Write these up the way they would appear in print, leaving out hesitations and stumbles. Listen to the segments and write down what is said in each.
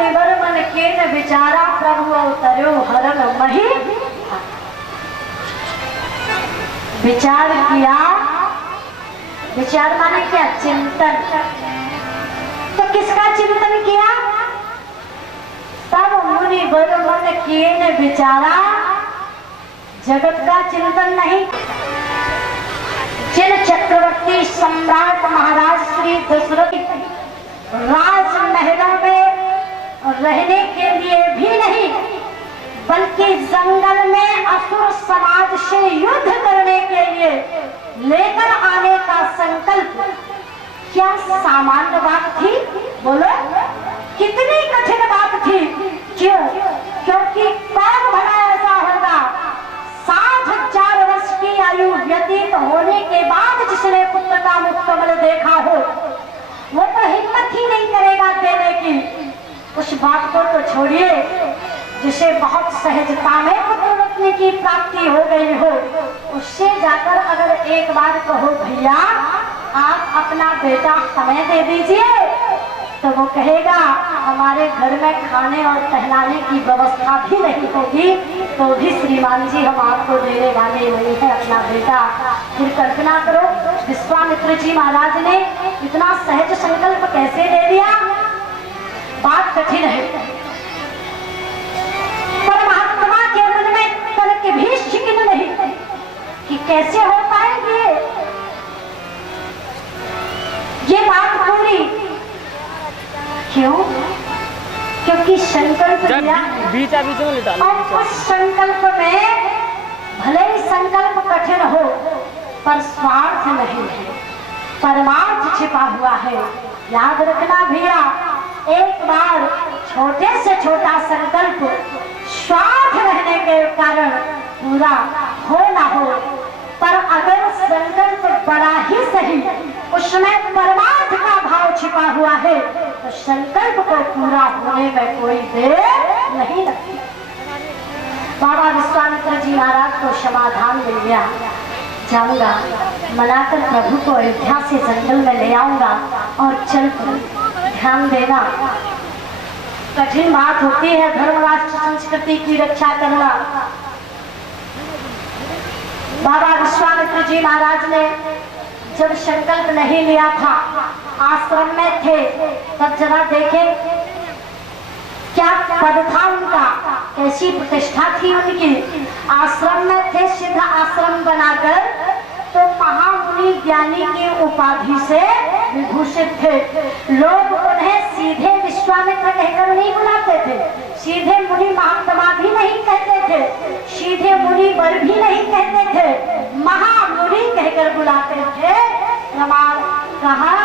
मुनिवर मन के न विचारा प्रभु अवतरो हरण मही। विचार किया, विचार माने क्या? चिंतन। तो किसका चिंतन किया? तब मुनिवर मन के न विचारा, जगत का चिंतन नहीं। जिन चक्रवर्ती सम्राट महाराज श्री दशरथ राजमहलों में रहने के लिए भी नहीं, बल्कि जंगल में असुर समाज से युद्ध करने के लिए लेकर आने का संकल्प क्या सामान्य बात थी? बोलो, कितनी कठिन बात थी। क्यों? क्योंकि कौन भला ऐसा होगा 60,000 वर्ष की आयु व्यतीत होने के बाद जिसने पुत्र का मुखकमल देखा हो, वो तो हिम्मत ही नहीं करेगा देने की। उस बात को तो छोड़िए, जिसे बहुत सहजता में पुत्र रत्न की प्राप्ति हो गई हो, उससे जाकर अगर एक बार कहो भैया आप अपना बेटा हमें दे दीजिए, तो वो कहेगा हमारे घर में खाने और पहनाने की व्यवस्था भी नहीं होगी, तो भी श्रीमान जी हम आपको देने वाले नहीं है अपना बेटा। फिर कल्पना करो विश्वामित्र जी महाराज ने इतना सहज संकल्प कैसे दे दिया। बात कठिन है। परमात्मा के मन में तर्क भी शिकिन नहीं कि कैसे हो पाएंगे ये बात पूरी। क्यों? क्योंकि संकल्प लिया और उस संकल्प में भले ही संकल्प कठिन हो पर स्वार्थ नहीं है, परमार्थ छिपा हुआ है। याद रखना भैया, एक बार छोटे से छोटा संकल्प स्वार्थ रहने के कारण पूरा हो ना हो, पर अगर संकल्प बड़ा ही सही उसमें परमार्थ का भाव छिपा हुआ है, तो संकल्प को पूरा होने में कोई देर नहीं लगती। बाबा विश्वामित्र जी महाराज को समाधान मिल गया। जाऊंगा, मनाकर प्रभु को अयोध्या से जंगल में ले आऊंगा और चल ध्यान देना। कठिन बात होती है धर्म राष्ट्र संस्कृति की रक्षा करना। बाबा विश्वामित्र जी महाराज ने जब संकल्प नहीं लिया था, आश्रम में थे, तब जरा देखे क्या पद था उनका, कैसी प्रतिष्ठा थी उनकी। आश्रम में थे, सिद्ध आश्रम बनाकर, तो महामुनि ज्ञानी की उपाधि से विभूषित थे। लोग उन्हें सीधे विश्वामित्र कहकर नहीं बुलाते थे, सीधे मुनि महात्मा भी नहीं कहते थे, सीधे मुनि वर भी नहीं कहते थे, महामुनि कहकर बुलाते थे। कहा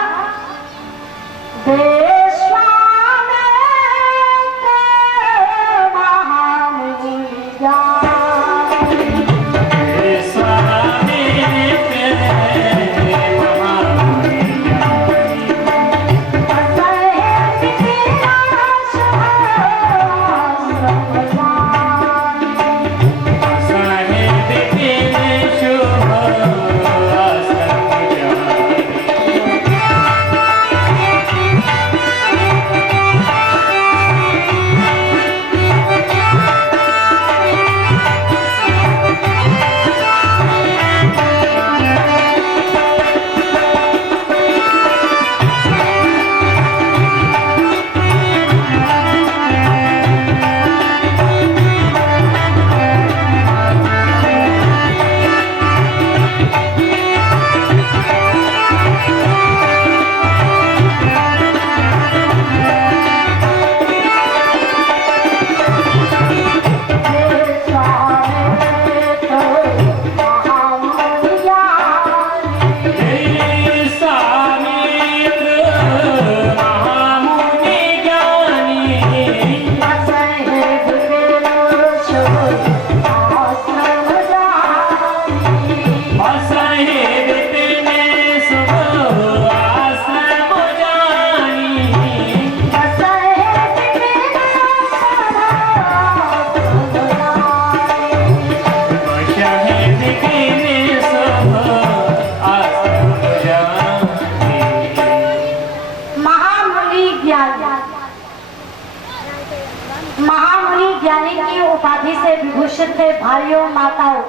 महामुनि ज्ञानी की उपाधि से विभूषित थे। भाइयों माताओं,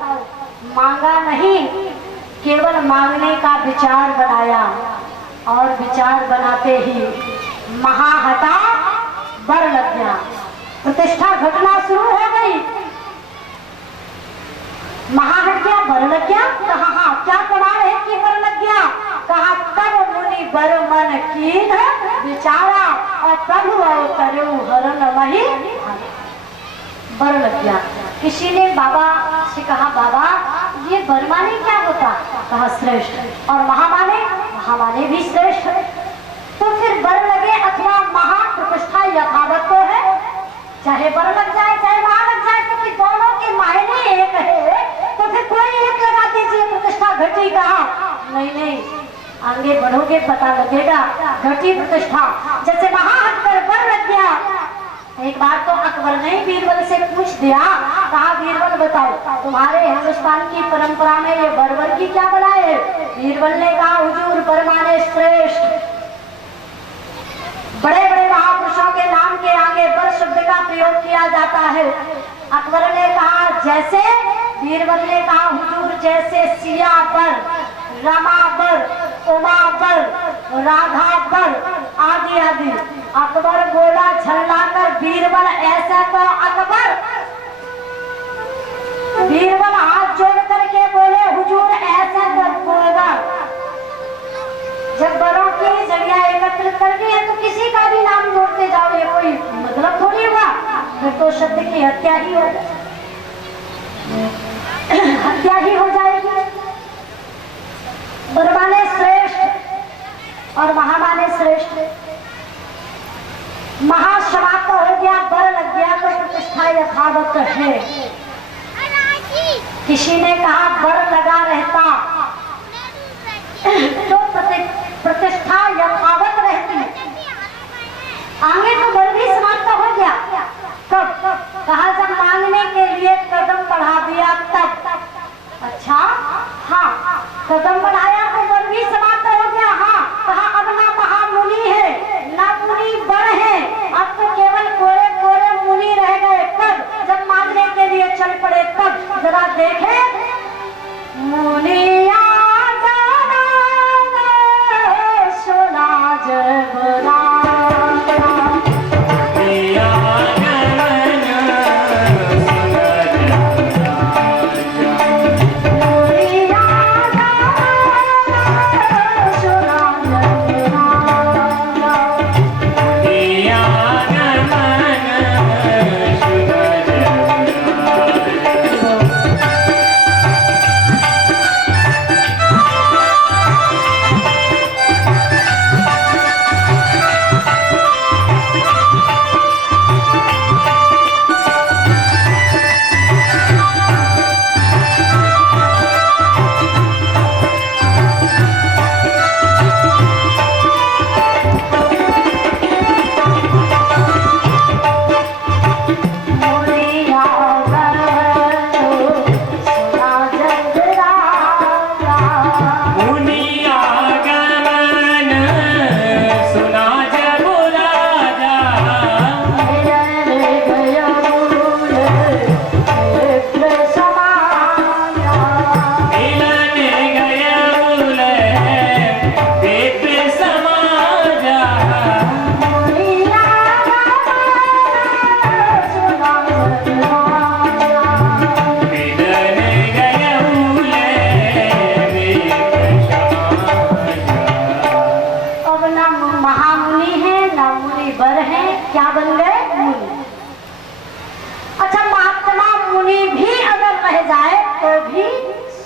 मांगा नहीं, केवल मांगने का विचार बनाया और विचार बनाते ही महाहटा बर लग गया। प्रतिष्ठा घटना शुरू हो गई। महाहट गया, बर लग गया। कहा हाँ, क्या कमाल है कि बर लग गया? कहा तब मुनि बर मन कीन विचारा और प्रभु करो हरण वही बर लग गया। किसी ने बाबा से कहा, बाबा ये बर माने क्या होता? कहा श्रेष्ठ। और महामाने भी श्रेष्ठ। तो फिर बर लगे अथवा महा प्रतिष्ठा यथावत तो है, चाहे बर लग जाए चाहे महा लग जाए, क्योंकि दोनों के मायने एक है। तो फिर कोई एक लगा दीजिए, प्रतिष्ठा घटी कहा? नहीं, आगे बढ़ोगे पता लगेगा घटी प्रतिष्ठा। जैसे महाहट पर बर लग गया। एक बार तो अकबर ने बीरबल से पूछ दिया, कहा बीरबल बताओ तुम्हारे हिंदुस्तान की परंपरा में ये बर की क्या बनाए है? बीरबल ने कहा हुजूर बर माने श्रेष्ठ। बड़े बड़े महापुरुषों के नाम के आगे बर शब्द का प्रयोग किया जाता है। अकबर ने कहा जैसे? बीरबल ने कहा हुजूर जैसे सिया बर, रमा बर, उमा बर, राधा बर आदि आदि। अकबर बोला झल्लाकर, बीरबल ऐसा तो अकबर। बीरबल हाथ जोड़ करके बोले हुजूर ऐसा तो गोबर। जब बड़ों की जगह एकत्रित करनी है तो किसी का भी नाम जोड़ते जाओ, ये कोई मतलब थोड़ी हुआ। फिर तो शब्द की हत्या ही हो जाएगी। बर माने श्रेष्ठ और महामाने श्रेष्ठ। महासमाप्त हो गया, बर लग गया तो प्रतिष्ठा यथावत है। किसी ने कहा बर लगा रहता तो प्रतिष्ठा यथावत रहती। आगे तो बर भी समाप्त हो गया। कब? कहा जब मांगने के लिए कदम बढ़ा दिया तब। अच्छा हाँ, कदम बढ़ाया तो बर भी समाप्त हो गया। हाँ, कहा अब ना महामुनि है ना मुनि बर है, अब तो केवल कोरे कोरे मुनि रह गए। कब? जब मांगने के लिए चल पड़े तब। जरा देखे मुनिया सोना जगरा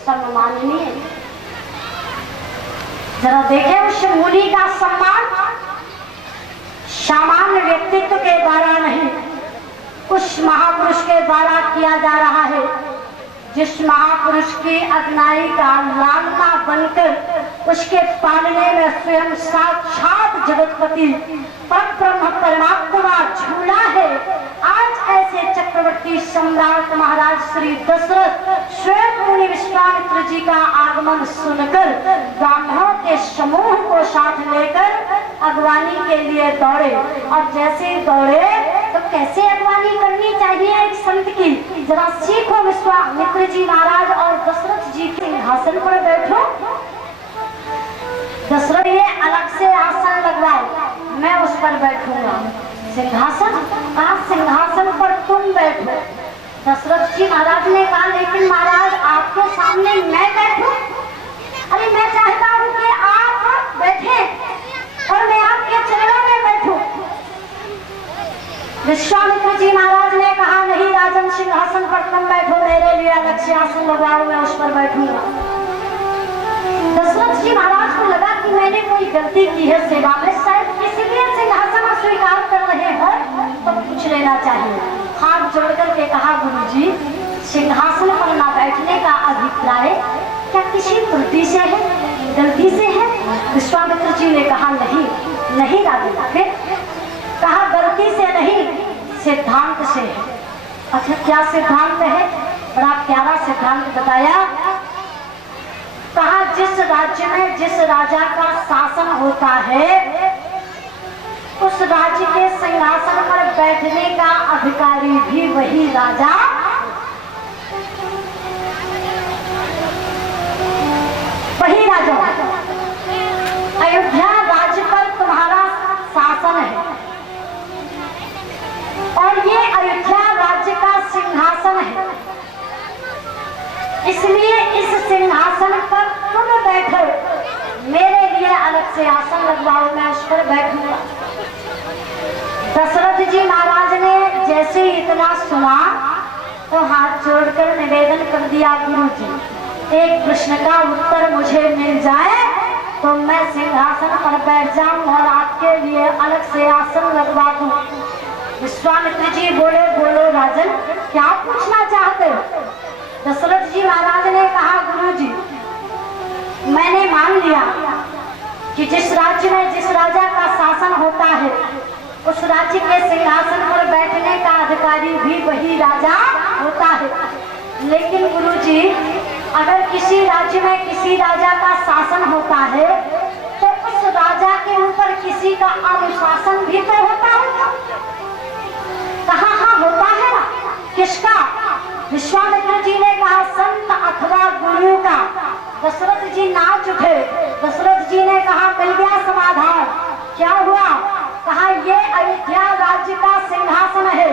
सम्माननीय। जरा देखें उस मुनि का सम्मान सामान्य व्यक्तित्व के द्वारा नहीं, उस महापुरुष के द्वारा किया जा रहा है, जिस महापुरुष की अग्नाई का लालना बनकर उसके पालने में स्वयं साक्षात जगतपति परब्रह्म परमात्मा झूला है। आज ऐसे चक्रवर्ती सम्राट महाराज श्री दशरथ स्वयं मुनि विश्वामित्र जी का आगमन सुनकर ब्राह्मणों के समूह को साथ लेकर अगवानी के लिए दौड़े, और जैसे दौड़े तो कैसे अगवानी करनी चाहिए एक संत की, जरा सीखो। विश्वामित्र जी महाराज और दशरथ जी के सिंहासन पर बैठो। दशरथ ये अलग से आसन लगवाओ, मैं उस पर बैठूंगा। सिंहासन कहा, सिंहासन पर तुम बैठो। दशरथ जी महाराज ने कहा, लेकिन महाराज आपके सामने मैं बैठूं? अरे मैं चाहता हूं कि आप बैठे और मैं आपके चरणों में बैठूं। विश्वामित्र जी महाराज ने कहा, नहीं राजन, सिंहासन पर तुम बैठो, मेरे लिए अलग से आसन लगवाओ, मैं उस पर बैठूंगा। दशरथ जी महाराज को लगा कि मैंने कोई गलती की है सेवा में, शायद इसलिए सिंहासन अस्वीकार कर रहे हो, तो पूछ लेना चाहिए। हाथ जोड़ करके कहा, गुरुजी सिंहासन पर न बैठने का अभिप्राय क्या किसी त्रुटि से है, गलती से है? विश्वामित्र जी ने कहा, नहीं नहीं राजा। फिर कहा, गलती से नहीं, सिद्धांत से है। अच्छा क्या सिद्धांत है? बड़ा प्यारा सिद्धांत बताया। कहा, जिस राज्य में जिस राजा का शासन होता है, उस राज्य के सिंहासन पर बैठने का अधिकारी भी वही राजा। वही राजा। अयोध्या राज्य पर तुम्हारा शासन है और ये अयोध्या राज्य का सिंहासन है, इसलिए इस सिंहासन पर तुम बैठो, मेरे लिए अलग से आसन लगवाओ, मैं उस पर बैठूंगा। दशरथ जी महाराज ने जैसे इतना सुना तो हाथ जोड़कर निवेदन कर दिया, गुरुजी एक प्रश्न का उत्तर मुझे मिल जाए तो मैं सिंहासन पर बैठ जाऊं और आपके लिए अलग से आसन लगवा दूं। विश्वामित्र जी बोले, बोलो राजन, क्या पूछना चाहते हो? दशरथ जी महाराज ने कहा, गुरुजी मैंने मान लिया कि जिस राज्य में जिस राजा का शासन होता है, उस राज्य के सिंहासन पर बैठने का अधिकारी भी वही राजा होता है। लेकिन गुरुजी अगर किसी राज्य में किसी राजा का शासन होता है तो उस राजा के ऊपर किसी का अनुशासन भी तो होता होगा। कहा, हाँ होता है ना। किसका? विश्वामित्र जी ने कहा, संत अथवा गुरु का। दशरथ जी नाच उठे। दशरथ जी ने कहा, मिल गया समाधान। क्या हुआ? कहा, ये अयोध्या राज्य का सिंहासन है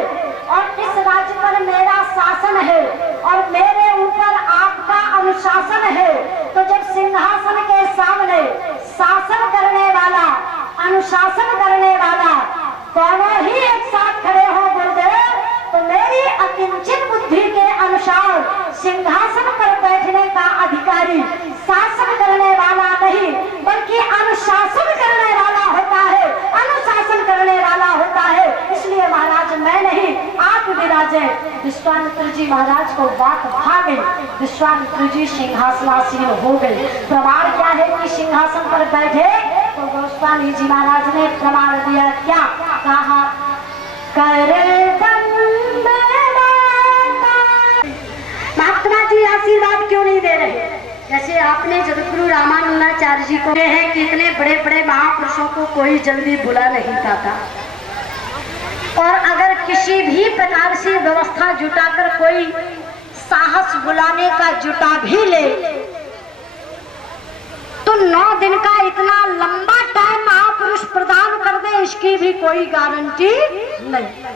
और इस राज्य पर मेरा शासन है और मेरे ऊपर आपका अनुशासन है। तो जब सिंहासन के सामने शासन करने वाला, अनुशासन करने वाला दोनों ही एक साथ खड़े हो गुरुदेव, तो मेरी अकिंचित बुद्धि के अनुसार सिंहासन पर बैठने का अधिकारी शासन करने वाला नहीं बल्कि अनुशासन करने वाला होता है, अनुशासन करने वाला होता है। इसलिए महाराज मैं नहीं, आप विराजे। विश्वामित्र जी महाराज को बात भा गई। विश्वामित्र जी सिंहासनासीन हो गए। प्रमाण क्या है कि सिंहासन पर बैठे? तो गोस्वामी जी महाराज ने प्रमाण दिया। क्या कहा? महात्मा जी आशीर्वाद क्यों नहीं दे रहे? जैसे आपने जगतगुरु रामानंदाचार्य जी को है कि इतने बड़े बड़े महापुरुषों को कोई जल्दी बुला नहीं पाता, और अगर किसी भी प्रकार से व्यवस्था जुटाकर कोई साहस बुलाने का जुटा भी ले तो 9 दिन का इतना लंबा टाइम महापुरुष प्रदान कर दे, इसकी भी कोई गारंटी नहीं।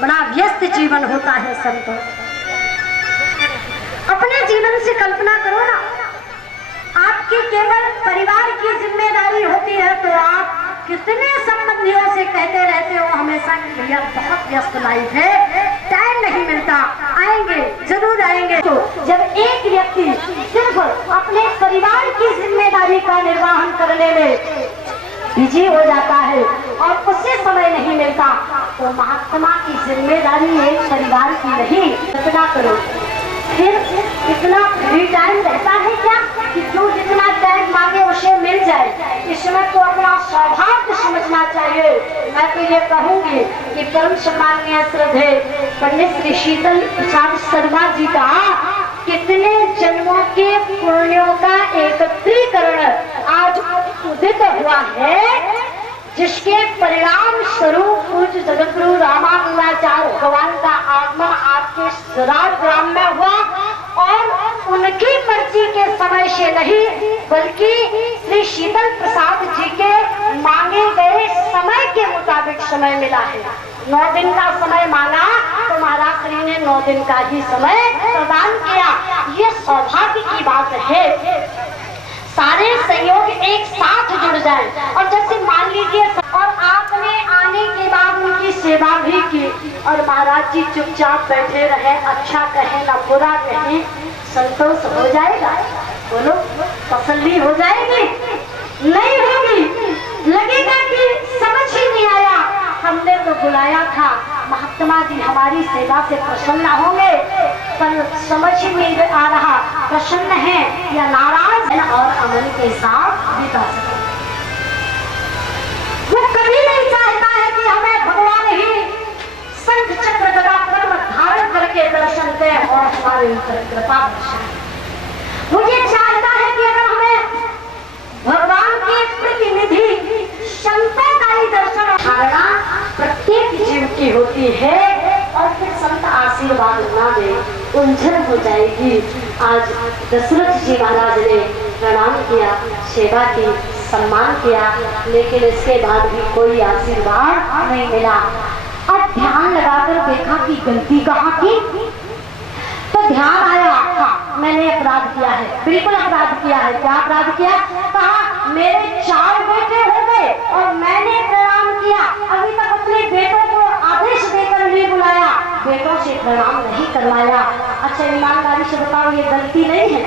बड़ा व्यस्त जीवन होता है संतों। अपने जीवन से कल्पना करो ना, आपकी केवल परिवार की जिम्मेदारी होती है तो आप कितने संबंधियों से कहते रहते हो हमेशा कि भैया बहुत व्यस्त लाइफ है, टाइम नहीं मिलता, आएंगे जरूर आएंगे। तो जब एक व्यक्ति सिर्फ अपने परिवार की जिम्मेदारी का निर्वहन करने में बिजी हो जाता है और उसे समय नहीं मिलता, तो महात्मा की जिम्मेदारी एक परिवार की नहीं। कल्पना करो, फिर इतना फ्री टाइम रहता है क्या कि जो जितना टाइम मांगे उसे मिल जाए? इसमें तो अपना सौभाग्य समझना चाहिए। मैं तो ये कहूंगी कि परम सम्माननीय श्रद्धे पंडित श्री शीतल प्रसाद शर्मा जी का कितने जन्मों के पुण्यों का एकत्रीकरण आज उदित हुआ है, जिसके परिणाम स्वरूप पूज्य जगतगुरु रामानंदाचार्य समाचार भगवान का आगमन आपके राजग्राम में हुआ और उनकी मर्जी के समय से नहीं बल्कि श्री शीतल प्रसाद जी के मांगे गए समय के मुताबिक समय मिला है। 9 दिन का समय मांगा तो महाराज श्री ने 9 दिन का ही समय प्रदान किया। ये सौभाग्य की बात है, सारे सहयोग एक साथ जुड़ जाए। और जैसे मान लीजिए और आपने आने के बाद उनकी सेवा भी की और महाराज जी चुपचाप बैठे रहे, अच्छा कहे ना बुरा कहे, संतोष हो जाएगा? बोलो, तसल्ली हो जाएगी? नहीं होगी। लगेगा कि समझ ही नहीं आया, हमने तो बुलाया था, महात्मा जी हमारी सेवा से प्रसन्न होंगे, पर समझ ही नहीं आ रहा प्रसन्न है या नाराज है और अमन के साथ बिता सके। वो कभी नहीं चाहता है कि हमें भगवान ही शंख चक्र गदा पद्म धारण करके दर्शन दे और हमारे ऊपर कृपा बरसाए। वो ये चाहता है कि अगर हमें भगवान के प्रतिनिधि संतों का ही दर्शन धारणा प्रत्येक जीव की होती है और फिर संत आशीर्वाद ना दे उलझन हो जाएगी। आज दशरथ जी महाराज ने प्रणाम किया, सेवा की, सम्मान किया, लेकिन इसके बाद भी कोई आशीर्वाद नहीं मिला। अब ध्यान लगाकर देखा कि गलती कहाँ की, तो ध्यान आया हाँ मैंने अपराध किया है, बिल्कुल अपराध किया है। क्या अपराध किया? कहा मेरे 4 बेटे हो गए और मैंने प्रणाम किया, अभी तक अपने बेटों को आदेश देकर नहीं बुलाया, बेटों से प्रणाम नहीं करवाया। अच्छा ईमानदारी से बताओ, ये गलती नहीं है?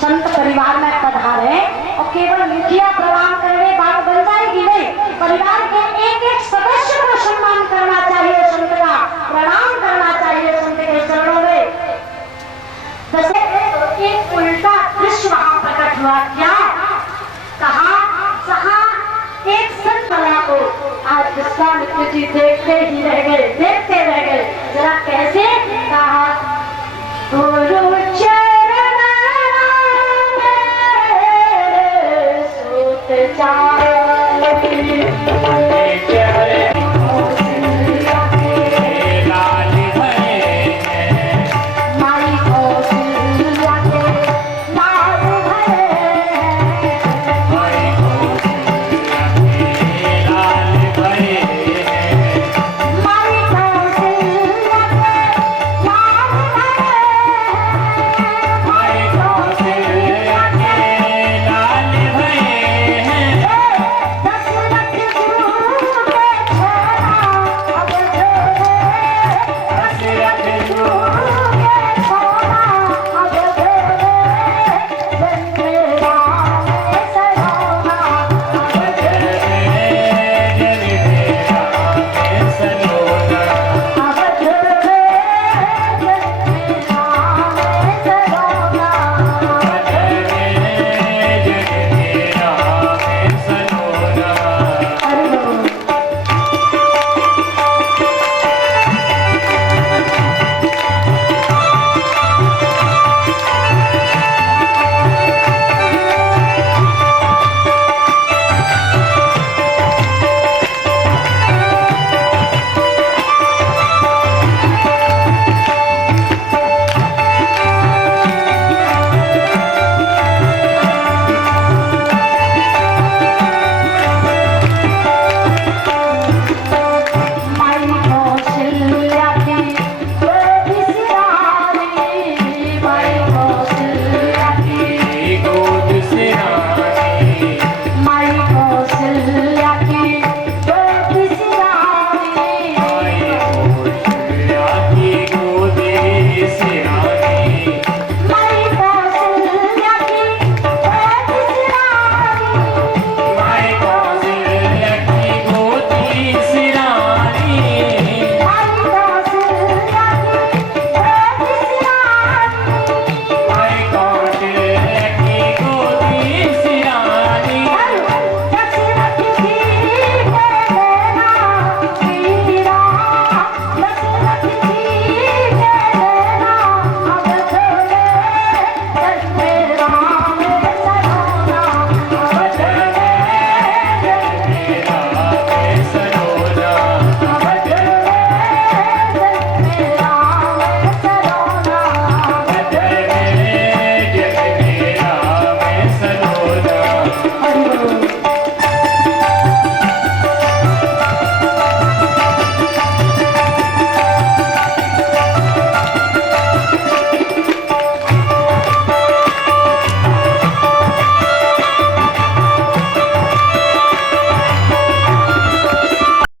संत परिवार में पधारे और केवल मुखिया प्रणाम करने बात बन जाएगी? नहीं, परिवार के एक एक सदस्य को सम्मान करना चाहिए।